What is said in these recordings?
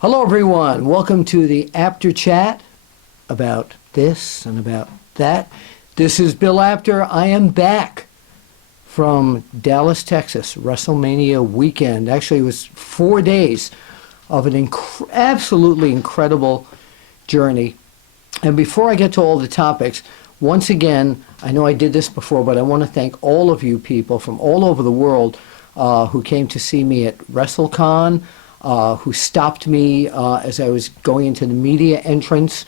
Hello, everyone. Welcome to the After Chat about this and about that. This is Bill Apter. I am back from Dallas, Texas, WrestleMania weekend. Actually, it was 4 days of an absolutely incredible journey. And before I get to all the topics, once again, I know I did this before, but I want to thank all of you people from all over the world who came to see me at WrestleCon, who stopped me as I was going into the media entrance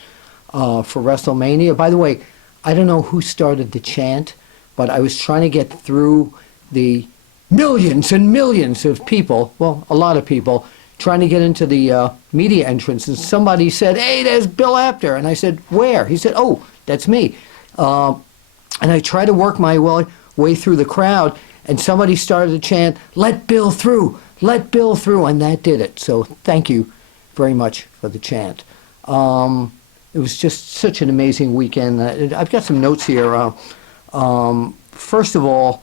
for WrestleMania. By the way, I don't know who started the chant, but I was trying to get through the millions and millions of people, well, a lot of people, trying to get into the media entrance, and somebody said, "Hey, there's Bill Apter." And I said, "Where?" He said, "Oh, that's me." And I tried to work my way through the crowd, and somebody started to chant, "Let Bill through, let Bill through," and that did it. So thank you very much for the chant. It was just such an amazing weekend. I've got some notes here. First of all,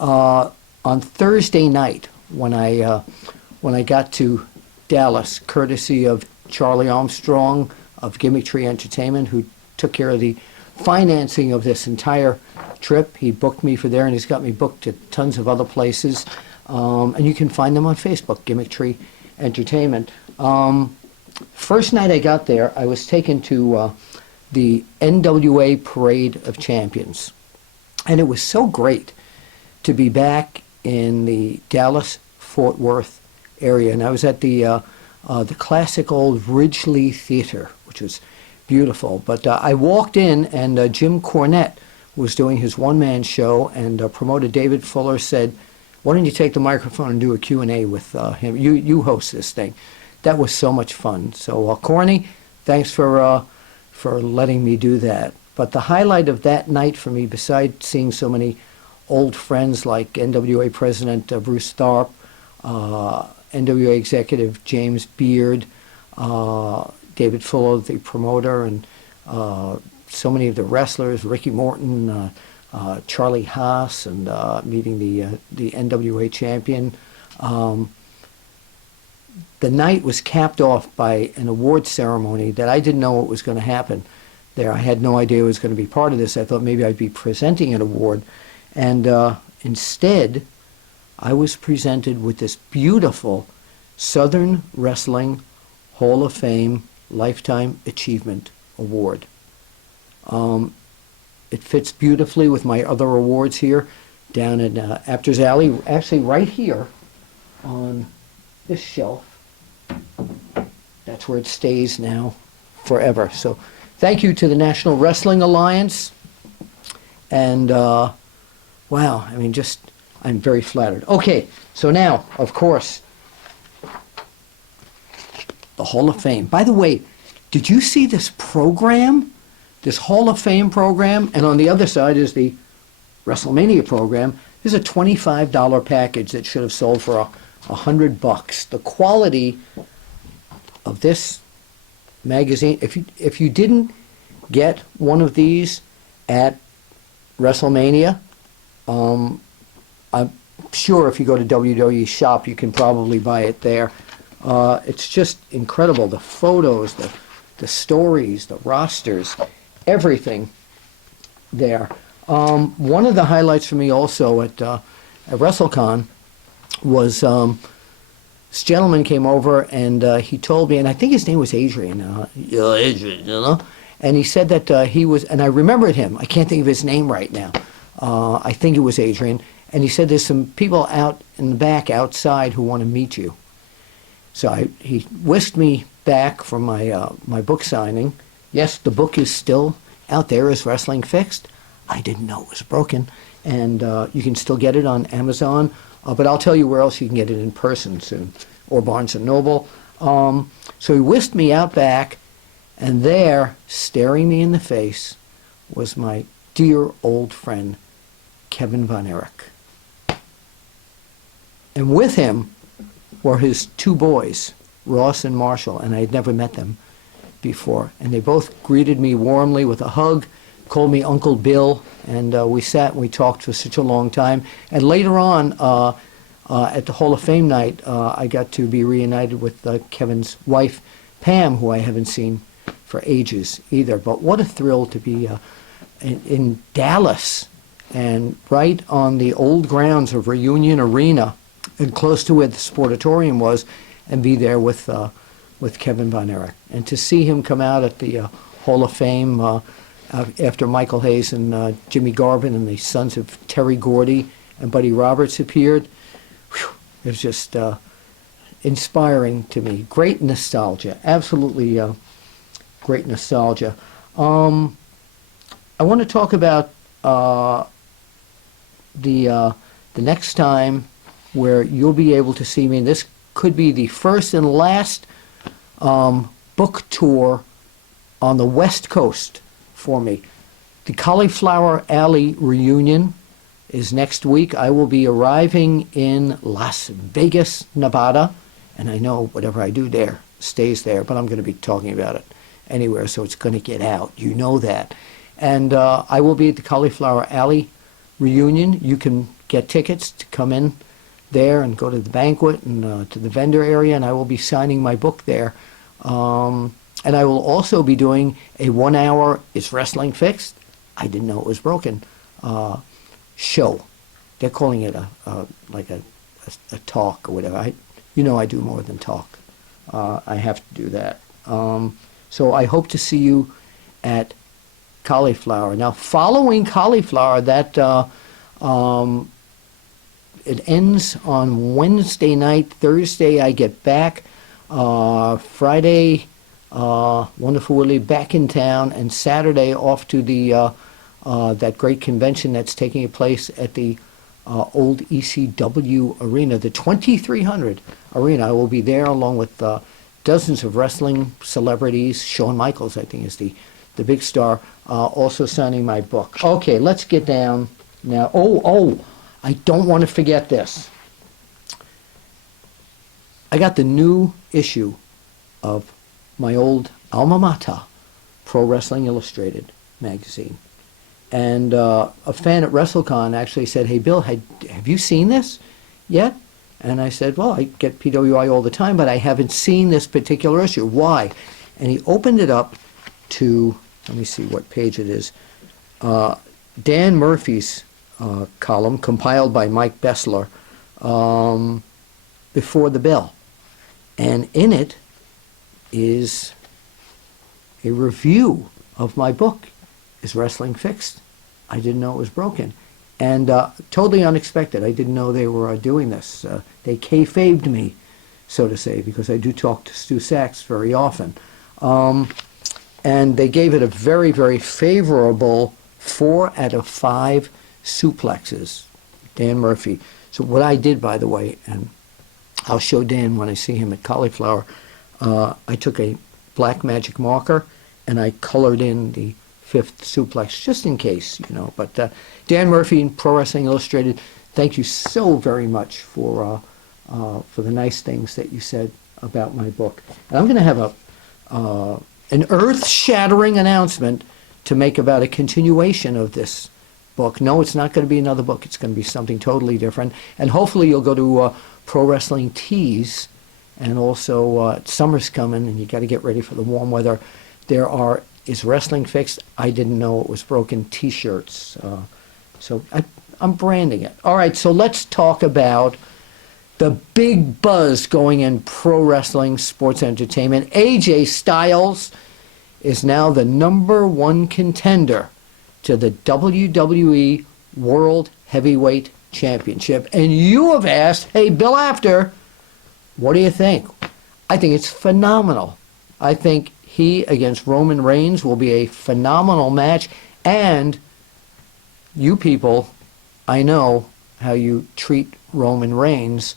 on Thursday night, when I got to Dallas, courtesy of Charlie Armstrong of Gimmick Tree Entertainment, who took care of the financing of this entire trip. He booked me for there, and he's got me booked at tons of other places. And you can find them on Facebook, Gimmick Tree Entertainment. First night I got there, I was taken to the NWA Parade of Champions. And it was so great to be back in the Dallas-Fort Worth area. And I was at the classic old Ridgely Theater, which was beautiful. But I walked in, and Jim Cornette was doing his one-man show, and promoter David Fuller said, "Why don't you take the microphone and do a Q&A with him? You host this thing." That was so much fun. So, Corny, thanks for letting me do that. But the highlight of that night for me, besides seeing so many old friends like NWA President Bruce Tharpe, NWA Executive James Beard, David Fuller, the promoter, and so many of the wrestlers, Ricky Morton, Charlie Haas, and meeting the NWA champion. The night was capped off by an award ceremony that I didn't know what was going to happen there. I had no idea I was going to be part of this. I thought maybe I'd be presenting an award. And instead, I was presented with this beautiful Southern Wrestling Hall of Fame Lifetime Achievement Award. It fits beautifully with my other awards here down in APTER'S Alley, actually right here on this shelf. That's where it stays now forever. So thank you to the National Wrestling Alliance. And wow, I mean, I'm very flattered. Okay, so now, of course, the Hall of Fame. By the way, did you see this program? This Hall of Fame program, and on the other side is the WrestleMania program. There's a $25 package that should have sold for $100. The quality of this magazine, if you didn't get one of these at WrestleMania, I'm sure if you go to WWE Shop, you can probably buy it there. It's just incredible. The photos, the stories, the rosters, everything there. One of the highlights for me also at WrestleCon was this gentleman came over, and he told me, and I think his name was Adrian. Adrian, you know? And he said that he was, and I remembered him. I can't think of his name right now. I think it was Adrian. And he said there's some people out in the back outside who want to meet you. So he whisked me back from my book signing. Yes, the book is still out there. Is Wrestling Fixed? I didn't know it was broken. And you can still get it on Amazon. But I'll tell you where else you can get it in person soon, or Barnes & Noble. So he whisked me out back, and there, staring me in the face, was my dear old friend, Kevin Von Erich. And with him were his two boys, Ross and Marshall, and I had never met them before. And they both greeted me warmly with a hug, called me Uncle Bill, and we sat and we talked for such a long time. And later on, at the Hall of Fame night, I got to be reunited with Kevin's wife, Pam, who I haven't seen for ages either. But what a thrill to be in Dallas, and right on the old grounds of Reunion Arena, and close to where the Sportatorium was, and be there with Kevin Von Erich. And to see him come out at the Hall of Fame after Michael Hayes and Jimmy Garvin and the sons of Terry Gordy and Buddy Roberts appeared, it was just inspiring to me. Great nostalgia, absolutely great nostalgia. I want to talk about the next time where you'll be able to see me, and this could be the first and last book tour on the West Coast for me. The Cauliflower Alley reunion is next week. I will be arriving in Las Vegas, Nevada, and I know whatever I do there stays there, but I'm going to be talking about it anywhere, so it's going to get out. You know that. And I will be at the Cauliflower Alley reunion. You can get tickets to come in there and go to the banquet and to the vendor area, and I will be signing my book there. And I will also be doing a 1 hour Is Wrestling Fixed? I didn't know it was broken show. They're calling it like a talk or whatever. I do more than talk. I have to do that. So I hope to see you at Cauliflower. Now, following Cauliflower, that it ends on Wednesday night. Thursday I get back. Friday, Wonderful Willie back in town, and Saturday off to the that great convention that's taking place at the old ECW arena, the 2300 arena. I will be there along with dozens of wrestling celebrities. Shawn Michaels, I think, is the big star, also signing my book. Okay, let's get down now. I don't want to forget this. I got the new issue of my old alma mater, Pro Wrestling Illustrated magazine. And a fan at WrestleCon actually said, "Hey, Bill, have you seen this yet?" And I said, "Well, I get PWI all the time, but I haven't seen this particular issue. Why?" And he opened it up to, let me see what page it is, Dan Murphy's column, compiled by Mike Bessler, Before the Bell. And in it is a review of my book, Is Wrestling Fixed? I didn't know it was broken. And totally unexpected. I didn't know they were doing this. They kayfabed me, so to say, because I do talk to Stu Sachs very often. And they gave it a very, very favorable 4 out of 5 suplexes, Dan Murphy. So what I did, by the way, and I'll show Dan when I see him at Cauliflower, I took a black magic marker and I colored in the 5th suplex, just in case, But Dan Murphy in Pro Wrestling Illustrated, thank you so very much for the nice things that you said about my book. And I'm going to have an earth-shattering announcement to make about a continuation of this book. No, it's not going to be another book. It's going to be something totally different. And hopefully you'll go to Pro Wrestling Tees, and also summer's coming, and you got to get ready for the warm weather. There are Is Wrestling Fixed? I didn't know it was broken T-shirts. So I'm branding it. All right, so let's talk about the big buzz going in pro wrestling sports entertainment. AJ Styles is now the #1 contender to the WWE World Heavyweight Championship. And you have asked, "Hey, Bill Apter, what do you think?" I think it's phenomenal. I think he against Roman Reigns will be a phenomenal match. And you people, I know how you treat Roman Reigns.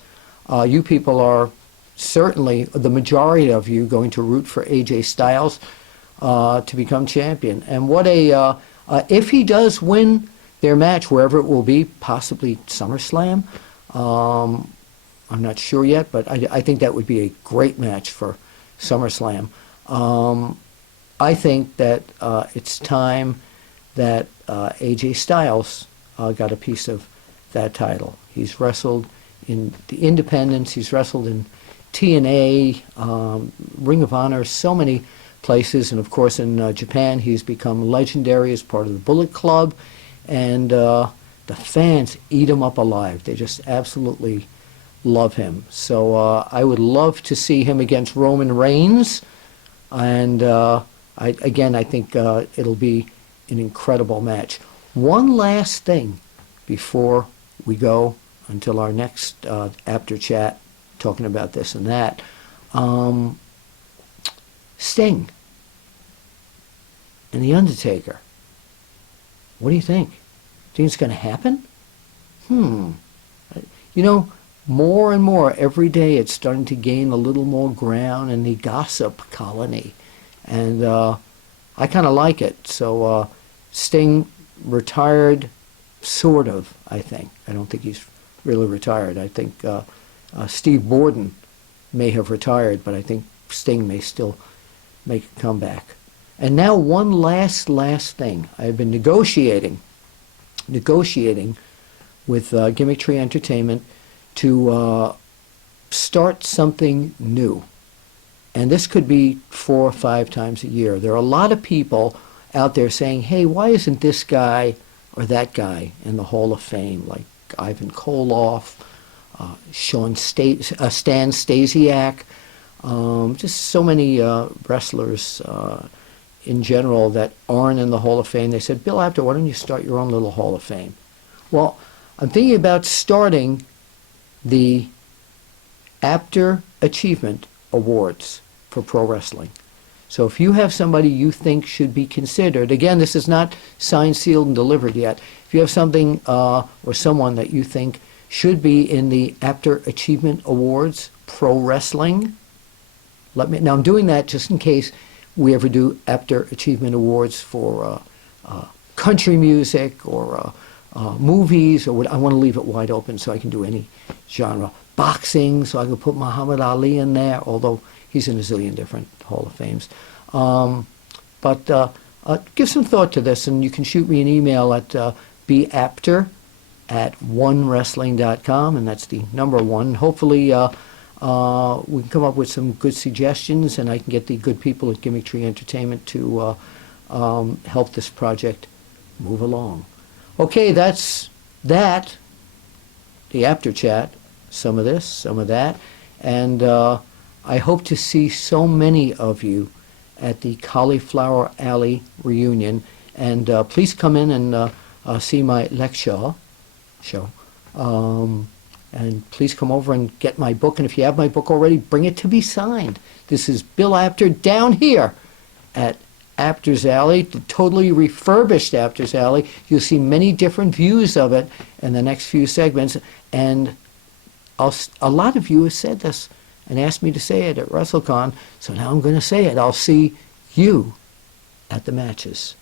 You people are certainly, the majority of you, going to root for AJ Styles to become champion. And what if he does win their match, wherever it will be, possibly SummerSlam, I'm not sure yet, but I think that would be a great match for SummerSlam. I think that it's time that AJ Styles got a piece of that title. He's wrestled in the independents. He's wrestled in TNA, Ring of Honor, so many places. And of course in Japan he's become legendary as part of the Bullet Club. And the fans eat him up alive. They just absolutely love him. So I would love to see him against Roman Reigns. And I think it'll be an incredible match. One last thing before we go until our next after chat, talking about this and that. Sting and The Undertaker. What do you think? Do you think it's going to happen? You know, more and more every day it's starting to gain a little more ground in the gossip colony. And I kind of like it. So Sting retired, sort of, I think. I don't think he's really retired. I think Steve Borden may have retired, but I think Sting may still make a comeback. And now one last thing. I've been negotiating with Gimmick Tree Entertainment to start something new. And this could be 4 or 5 times a year. There are a lot of people out there saying, hey, why isn't this guy or that guy in the Hall of Fame, like Ivan Koloff, Stan Stasiak, just so many wrestlers in general that aren't in the Hall of Fame. They said, Bill Apter, why don't you start your own little Hall of Fame? Well, I'm thinking about starting the Apter Achievement Awards for pro wrestling. So if you have somebody you think should be considered, again, this is not signed, sealed, and delivered yet. If you have something or someone that you think should be in the Apter Achievement Awards pro wrestling, let me. Now I'm doing that just in case we ever do Apter Achievement Awards for country music or movies, or what. I want to leave it wide open so I can do any genre. Boxing, so I can put Muhammad Ali in there, although he's in a zillion different Hall of Fames. But give some thought to this, and you can shoot me an email at beapter@onewrestling.com, and that's the number 1. Hopefully we can come up with some good suggestions, and I can get the good people at Gimmick Tree Entertainment to help this project move along. Okay, that's that. The Apter Chat. Some of this, some of that. And I hope to see so many of you at the Cauliflower Alley reunion. And please come in and see my lecture show. And please come over and get my book. And if you have my book already, bring it to be signed. This is Bill Apter down here at Apter's Alley, the totally refurbished Apter's Alley. You'll see many different views of it in the next few segments. And a lot of you have said this and asked me to say it at WrestleCon, so now I'm going to say it. I'll see you at the matches.